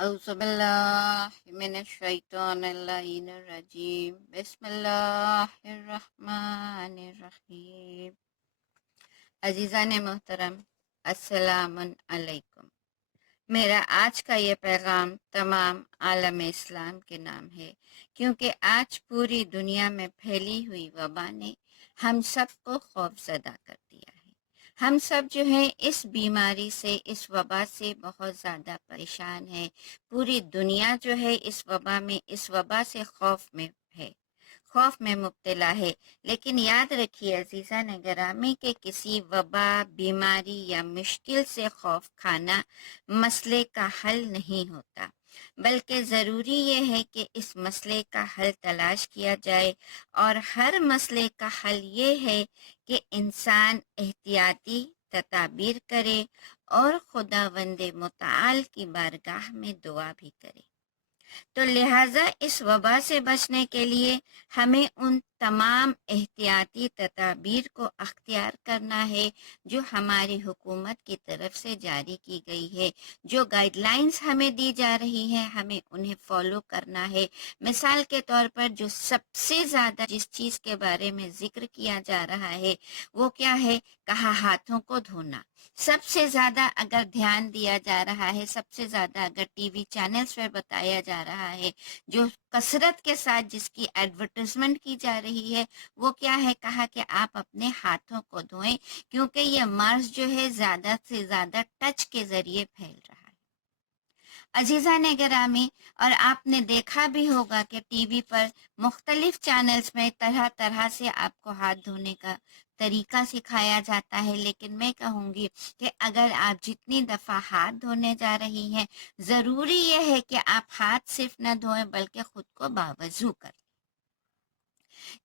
اعوذ باللہ من الشیطان اللعین الرجیم بسم اللہ الرحمن الرحیم۔ عزیزان محترم، السلام علیکم۔ میرا آج کا یہ پیغام تمام عالم اسلام کے نام ہے، کیونکہ آج پوری دنیا میں پھیلی ہوئی وبا نے ہم سب کو خوف زدہ کر دیا ہے۔ ہم سب جو ہے اس بیماری سے، اس وبا سے بہت زیادہ پریشان ہے۔ پوری دنیا جو ہے اس وبا سے خوف میں مبتلا ہے۔ لیکن یاد رکھیے عزیزان گرامی کہ کسی وبا، بیماری یا مشکل سے خوف کھانا مسئلے کا حل نہیں ہوتا، بلکہ ضروری یہ ہے کہ اس مسئلے کا حل تلاش کیا جائے، اور ہر مسئلے کا حل یہ ہے کہ انسان احتیاطی تدابیر کرے اور خداوند متعال کی بارگاہ میں دعا بھی کرے۔ تو لہٰذا اس وبا سے بچنے کے لیے ہمیں ان تمام احتیاطی تدابیر کو اختیار کرنا ہے جو ہماری حکومت کی طرف سے جاری کی گئی ہے، جو گائیڈ لائنز ہمیں دی جا رہی ہیں، ہمیں انہیں فالو کرنا ہے۔ مثال کے طور پر جو سب سے زیادہ جس چیز کے بارے میں ذکر کیا جا رہا ہے وہ کیا ہے؟ کہا ہاتھوں کو دھونا۔ سب سے زیادہ اگر دھیان دیا جا رہا ہے، سب سے زیادہ اگر ٹی وی چینلز پر بتایا جا رہا ہے، جو کثرت کے ساتھ جس کی ایڈورٹائزمنٹ کی جا رہی ہے، وہ کیا ہے؟ کہا کہ آپ اپنے ہاتھوں کو دھوئیں، کیونکہ یہ مرض جو ہے زیادہ سے زیادہ ٹچ کے ذریعے پھیل رہا ہے۔ عزیزان گرامی، اور آپ نے دیکھا بھی ہوگا کہ ٹی وی پر مختلف چینلز میں طرح طرح سے آپ کو ہاتھ دھونے کا طریقہ سکھایا جاتا ہے، لیکن میں کہوں گی کہ اگر آپ جتنی دفعہ ہاتھ دھونے جا رہی ہیں، ضروری یہ ہے کہ آپ ہاتھ صرف نہ دھوئیں بلکہ خود کو باوضو کریں،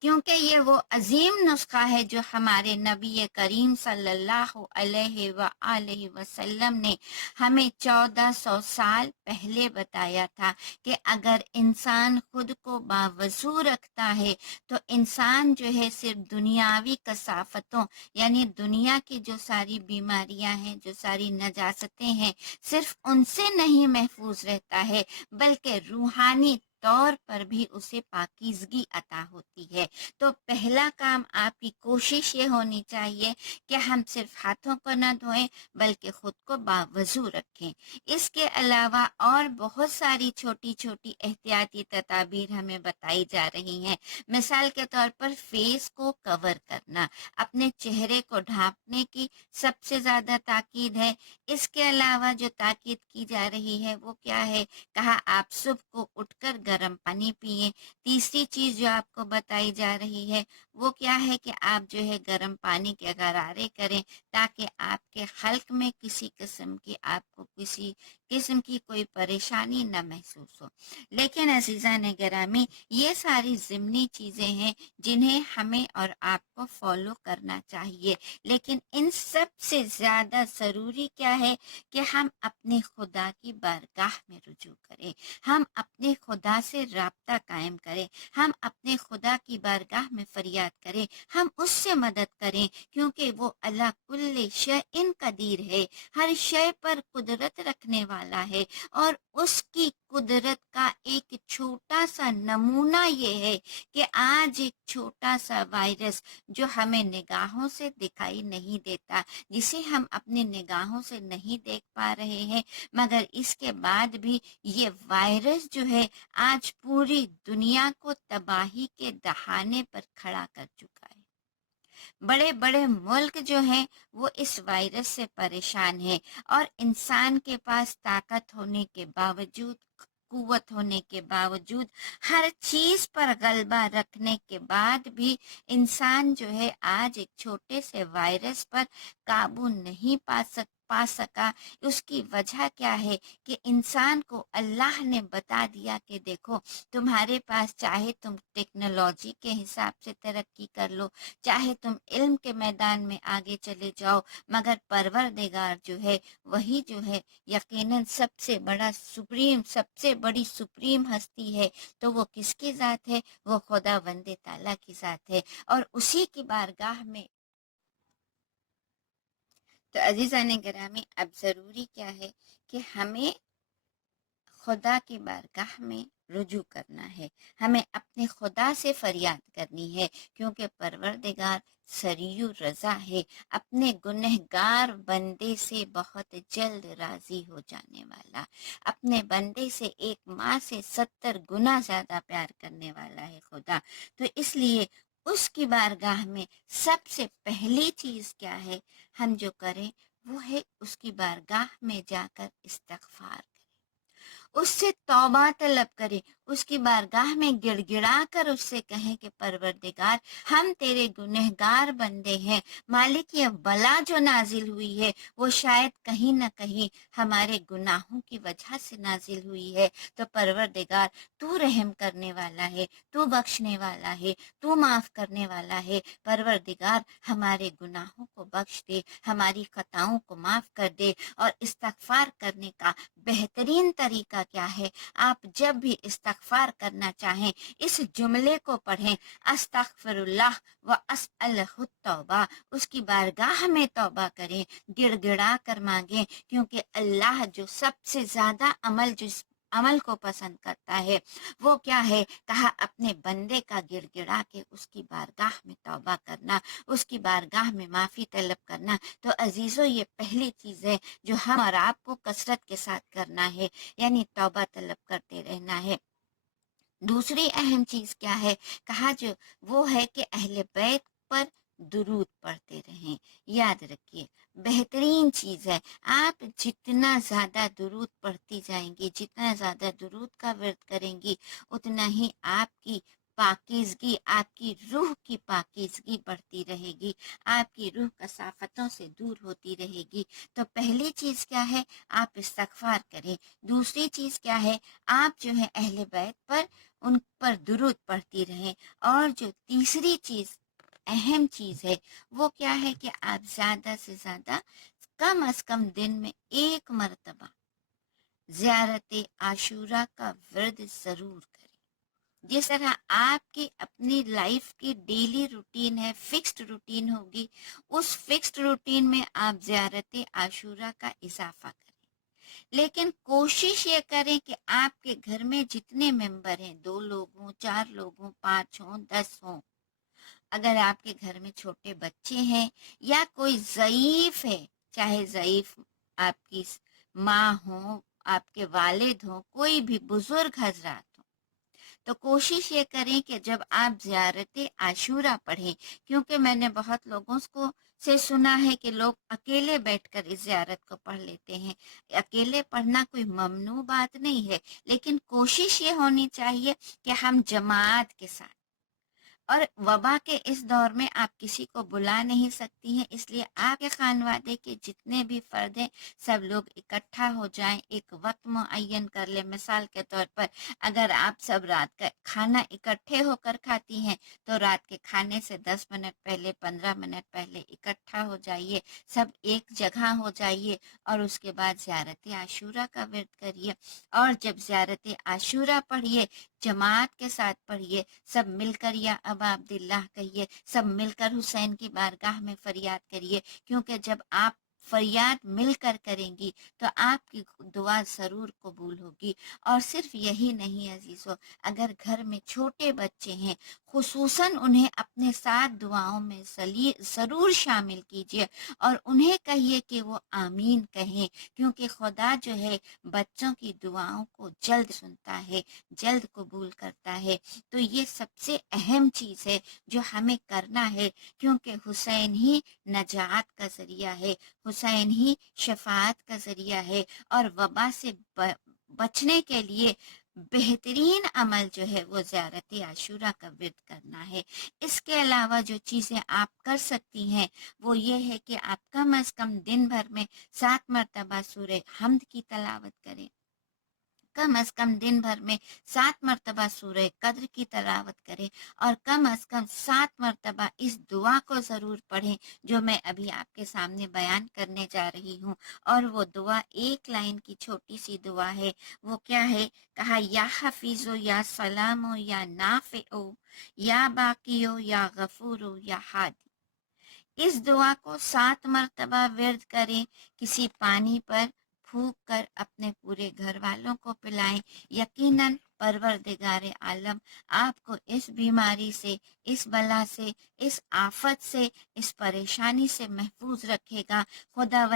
کیونکہ یہ وہ عظیم نسخہ ہے جو ہمارے نبی کریم صلی اللہ علیہ وآلہ وسلم نے ہمیں 1400 سال پہلے بتایا تھا کہ اگر انسان خود کو باوضو رکھتا ہے تو انسان جو ہے صرف دنیاوی کثافتوں، یعنی دنیا کی جو ساری بیماریاں ہیں، جو ساری نجاستیں ہیں، صرف ان سے نہیں محفوظ رہتا ہے بلکہ روحانی طور پر بھی اسے پاکیزگی عطا ہوتی ہے۔ تو پہلا کام آپ کی کوشش یہ ہونی چاہیے کہ ہم صرف ہاتھوں کو نہ دھوئیں بلکہ خود کو باوضو رکھیں۔ اس کے علاوہ اور بہت ساری چھوٹی چھوٹی احتیاطی تدابیر ہمیں بتائی جا رہی ہیں۔ مثال کے طور پر فیس کو کور کرنا، اپنے چہرے کو ڈھانپنے کی سب سے زیادہ تاکید ہے۔ اس کے علاوہ جو تاکید کی جا رہی ہے وہ کیا ہے؟ کہا آپ صبح کو اٹھ کر گرم پانی پئیں۔ تیسری چیز جو آپ کو بتائی جا رہی ہے وہ کیا ہے کہ آپ جو ہے گرم پانی کے غرارے کریں، تاکہ آپ کے حلق میں کسی قسم کی کوئی پریشانی نہ محسوس ہو۔ لیکن عزیزان گرامی، یہ ساری ضمنی چیزیں ہیں جنہیں ہمیں اور آپ کو فالو کرنا چاہیے، لیکن ان سب سے زیادہ ضروری کیا ہے کہ ہم اپنے خدا کی بارگاہ میں رجوع کریں، ہم اپنے خدا سے رابطہ قائم کریں، ہم اپنے خدا کی بارگاہ میں فریاد کریں، ہم اس سے مدد کریں، کیونکہ وہ اللہ کل شیء قدیر ہے، ہر شے پر قدرت رکھنے والا ہے، اور اس کی قدرت کا ایک چھوٹا سا نمونہ یہ ہے کہ آج ایک چھوٹا سا وائرس جو ہمیں نگاہوں سے دکھائی نہیں دیتا، جسے ہم اپنی نگاہوں سے نہیں دیکھ پا رہے ہیں، مگر اس کے بعد بھی یہ وائرس جو ہے آج پوری دنیا کو تباہی کے دہانے پر کھڑا کر چکا ہے۔ بڑے بڑے ملک جو ہیں وہ اس وائرس سے پریشان ہیں، اور انسان کے پاس طاقت ہونے کے باوجود، قوت ہونے کے باوجود، ہر چیز پر غلبہ رکھنے کے بعد بھی انسان جو ہے آج ایک چھوٹے سے وائرس پر قابو نہیں پا سکا۔ اس کی وجہ کیا ہے کہ انسان کو اللہ نے بتا دیا کہ دیکھو، تمہارے پاس چاہے تم ٹیکنالوجی کے حساب سے ترقی کر لو، چاہے تم علم کے میدان میں آگے چلے جاؤ، مگر پروردگار جو ہے وہی جو ہے یقیناً سب سے بڑی سپریم ہستی ہے۔ تو وہ کس کی ذات ہے؟ وہ خداوند تعالیٰ کی ذات ہے، اور اسی کی بارگاہ میں۔ تو عزیزان گرامی، اب ضروری کیا ہے کہ ہمیں خدا کی بارگاہ میں رجوع کرنا ہے، ہمیں اپنے خدا سے فریاد کرنی ہے، کیونکہ پروردگار سریع رضا ہے، اپنے گنہگار بندے سے بہت جلد راضی ہو جانے والا، اپنے بندے سے ایک ماں سے 70 گنا زیادہ پیار کرنے والا ہے خدا۔ تو اس لیے اس کی بارگاہ میں سب سے پہلی چیز کیا ہے ہم جو کریں، وہ ہے اس کی بارگاہ میں جا کر استغفار کریں، اس سے توبہ طلب کریں، اس کی بارگاہ میں گڑ گڑا کر اس سے کہیں کہ پروردگار ہم تیرے گنہگار بندے ہیں، مالک یہ بلا جو نازل ہوئی ہے وہ شاید کہیں نہ کہیں ہمارے گناہوں کی وجہ سے نازل ہوئی ہے، تو پروردگار تو رحم کرنے والا ہے، تو بخشنے والا ہے، تو معاف کرنے والا ہے، پروردگار ہمارے گناہوں کو بخش دے، ہماری خطاؤں کو معاف کر دے۔ اور استغفار کرنے کا بہترین طریقہ کیا ہے؟ آپ جب بھی استغفار کرنا چاہیں اس جملے کو پڑھیں، استغفر اللہ و اسألہ التوبہ، اس کی بارگاہ میں توبہ کریں، گڑ گڑا کر مانگیں، کیونکہ اللہ جو سب سے زیادہ جس عمل کو پسند کرتا ہے وہ کیا ہے؟ کہا اپنے بندے کا گڑ گڑا کے اس کی بارگاہ میں توبہ کرنا، اس کی بارگاہ میں معافی طلب کرنا۔ تو عزیزو یہ پہلی چیز ہے جو ہم اور آپ کو کثرت کے ساتھ کرنا ہے، یعنی توبہ طلب کرتے رہنا ہے۔ دوسری اہم چیز کیا ہے؟ کہا جو وہ ہے کہ اہل بیت پر درود پڑھتے رہیں۔ یاد رکھیے بہترین چیز ہے، آپ جتنا زیادہ درود پڑھتی جائیں گی، جتنا زیادہ درود کا ورد کریں گی، اتنا ہی آپ کی پاکیزگی، آپ کی روح کی پاکیزگی بڑھتی رہے گی، آپ کی روح کثافتوں سے دور ہوتی رہے گی۔ تو پہلی چیز کیا ہے؟ آپ استغفار کریں۔ دوسری چیز کیا ہے؟ آپ جو ہے اہل بیت پر ان پر درود پڑھتی رہیں۔ اور جو تیسری چیز اہم چیز ہے وہ کیا ہے کہ آپ زیادہ سے زیادہ کم از کم دن میں ایک مرتبہ زیارت عاشورہ کا ورد ضرور کریں۔ جس طرح آپ کی اپنی لائف کی ڈیلی روٹین ہے، فکسڈ روٹین ہوگی، اس فکسڈ روٹین میں آپ زیارت عاشورہ کا اضافہ کریں۔ لیکن کوشش یہ کریں کہ آپ کے گھر میں جتنے ممبر ہیں، 2 لوگ ہوں، 4 لوگ ہوں، 5 ہوں، 10 ہوں، اگر آپ کے گھر میں چھوٹے بچے ہیں یا کوئی ضعیف ہے، چاہے ضعیف آپ کی ماں ہو، آپ کے والد ہوں، کوئی بھی بزرگ حضرات ہوں، تو کوشش یہ کریں کہ جب آپ زیارت عاشورہ پڑھیں، کیونکہ میں نے بہت لوگوں سے سنا ہے کہ لوگ اکیلے بیٹھ کر اس زیارت کو پڑھ لیتے ہیں۔ اکیلے پڑھنا کوئی ممنوع بات نہیں ہے، لیکن کوشش یہ ہونی چاہیے کہ ہم جماعت کے ساتھ، اور وبا کے اس دور میں آپ کسی کو بلا نہیں سکتی ہیں، اس لیے آپ کے خانوادے کے جتنے بھی فرد ہیں سب لوگ اکٹھا ہو جائیں، ایک وقت معین کر لیں۔ مثال کے طور پر اگر آپ سب رات کا کھانا اکٹھے ہو کر کھاتی ہیں تو رات کے کھانے سے 10 منٹ پہلے، 15 منٹ پہلے اکٹھا ہو جائیے، سب ایک جگہ ہو جائیے، اور اس کے بعد زیارت عاشورہ کا ورد کریے۔ اور جب زیارت عاشورہ پڑھیے، جماعت کے ساتھ پڑھیے، سب مل کر یا ابا عبداللہ کہیے، سب مل کر حسین کی بارگاہ میں فریاد کریے، کیونکہ جب آپ فریاد مل کر کریں گی تو آپ کی دعا ضرور قبول ہوگی۔ اور صرف یہی نہیں عزیزو، اگر گھر میں چھوٹے بچے ہیں خصوصاً انہیں اپنے ساتھ دعاؤں میں ضرور شامل کیجیے، اور انہیں کہیے کہ وہ آمین کہیں، کیونکہ خدا جو ہے بچوں کی دعاؤں کو جلد سنتا ہے، جلد قبول کرتا ہے۔ تو یہ سب سے اہم چیز ہے جو ہمیں کرنا ہے، کیونکہ حسین ہی نجات کا ذریعہ ہے، حسین ہی شفاعت کا ذریعہ ہے، اور وبا سے بچنے کے لیے بہترین عمل جو ہے وہ زیارت عاشورہ کا ورد کرنا ہے۔ اس کے علاوہ جو چیزیں آپ کر سکتی ہیں وہ یہ ہے کہ آپ کم از کم دن بھر میں 7 مرتبہ سورہ حمد کی تلاوت کریں، کم از کم دن بھر میں 7 مرتبہ سورہ قدر کی تلاوت کریں، اور کم از کم 7 مرتبہ اس دعا کو ضرور پڑھیں جو میں ابھی آپ کے سامنے بیان کرنے جا رہی ہوں۔ اور وہ دعا ایک لائن کی چھوٹی سی دعا ہے، وہ کیا ہے؟ کہا یا حفیظو یا سلامو یا نافعو یا باقیو یا غفورو یا ہادی۔ اس دعا کو 7 مرتبہ ورد کریں، کسی پانی پر پھونک کر اپنے پورے گھر والوں کو پلائیں۔ یقیناً پروردگار عالم آپ کو اس بیماری سے، اس بلا سے، اس آفت سے، اس پریشانی سے محفوظ رکھے گا۔ خدا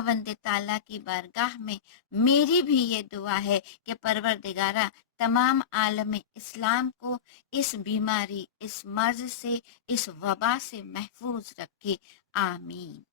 وند تعالیٰ کی بارگاہ میں میری بھی یہ دعا ہے کہ پروردگارہ تمام عالم اسلام کو اس بیماری، اس مرض سے، اس وبا سے محفوظ رکھے، آمین۔